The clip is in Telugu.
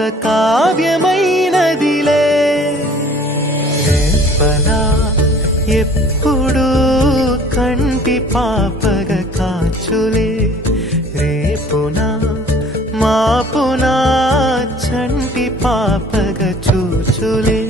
ఒక కావ్యమైనదిలే. రేపనా ఎప్పుడు కంటి పాపగ కాచులే, రేపునా మాపునా చంటి పాపగ చూచులే.